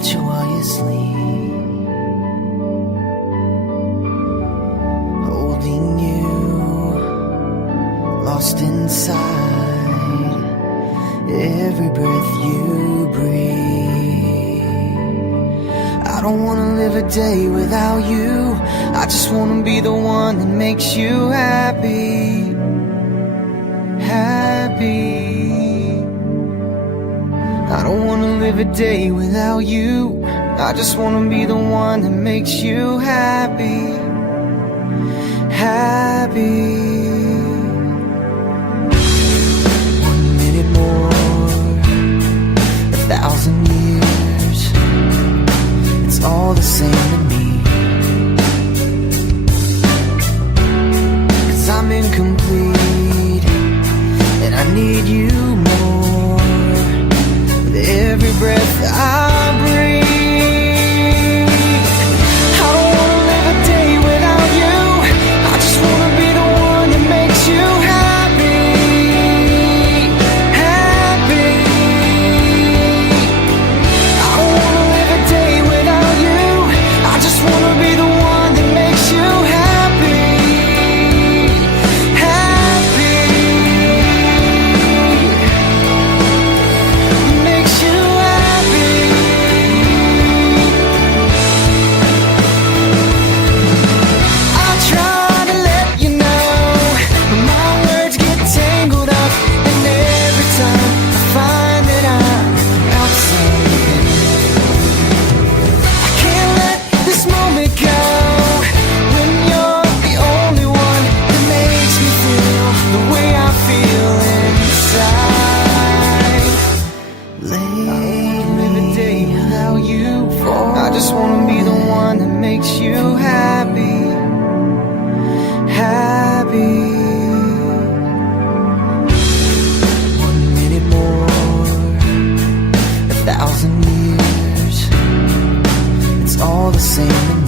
watch you while you sleep, holding you, lost inside every breath you breathe. I don't wanna live a day without you. I just wanna be the one that makes you happy, happy. I don't wanna live a day without you. I just wanna be the one that makes you happy, happy. 1 minute more, 1,000 years, it's all the same to me. 'Cause I'm incomplete and I need you more. With every breath I breathe, I don't wanna live a day without you. I just wanna be the one that makes you happy, happy. I don't wanna live a day without you. I just wanna be the one that makes you happy, happy. Makes you happy. I try to let you know, but my words get tangled up, and every time I find that I'm outside, I can't let this moment go. When you're the only one that makes me feel the way I feel inside. Late, live a day without you. I just wanna be the one that makes you happy, happy. 1 minute more, 1,000 years, it's all the same to me.